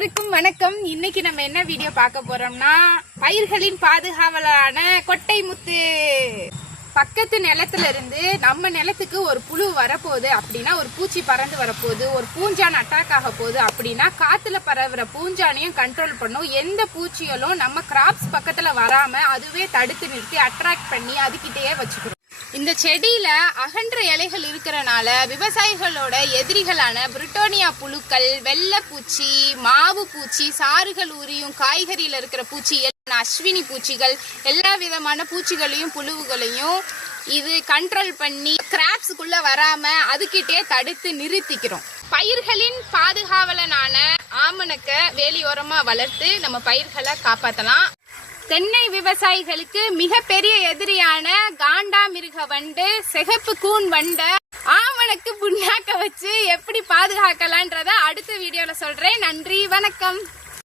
அனைவருக்கும் வணக்கம். இன்னைக்கு நம்ம என்ன வீடியோ பார்க்க போறோம்னா, பயிர்களின் பாதுகாவலான கொட்டை முத்து. பக்கத்து நிலத்துல இருந்து நம்ம நிலத்துக்கு ஒரு புழு வரப்போகுது அப்படின்னா, ஒரு பூச்சி பறந்து வரப்போகுது, ஒரு பூஞ்சான் அட்டாக் ஆக போகுது அப்படின்னா, காத்துல பரவுற பூஞ்சானையும் கண்ட்ரோல் பண்ணும். எந்த பூச்சிகளும் நம்ம கிராப்ஸ் பக்கத்துல வராம அதுவே தடுத்து நிறுத்தி அட்ராக்ட் பண்ணி அதுகிட்டயே வச்சுக்கிறோம். இந்த செடியில அகன்ற இலைகள் இருக்கிறனால விவசாயிகளோட எதிரிகளான பிரிட்டோனியா புழுக்கள், வெள்ளைப்பூச்சி, மாவு பூச்சி, சாறுகள் உரியும் காய்கறியில இருக்கிற பூச்சி, அஸ்வினி பூச்சிகள், எல்லா விதமான பூச்சிகளையும் புழுவுகளையும் இது கண்ட்ரோல் பண்ணி கிராப்ஸுக்குள்ள வராம அதுகிட்டே தடுத்து நிறுத்திக்கிறோம். பயிர்களின் பாதுகாவலனான ஆமணக்க வேலியோரமா வளர்த்து நம்ம பயிர்களை காப்பாற்றலாம். தென்னை விவசாயிகளுக்கு மிகப்பெரிய எதிரியான காண்டாமிருக வண்டு, சிகப்பு கூன் வண்டை ஆமணக்கு புண்ணாக்க வச்சு எப்படி பாதுகாக்கலான்றத அடுத்த வீடியோல சொல்றேன். நன்றி, வணக்கம்.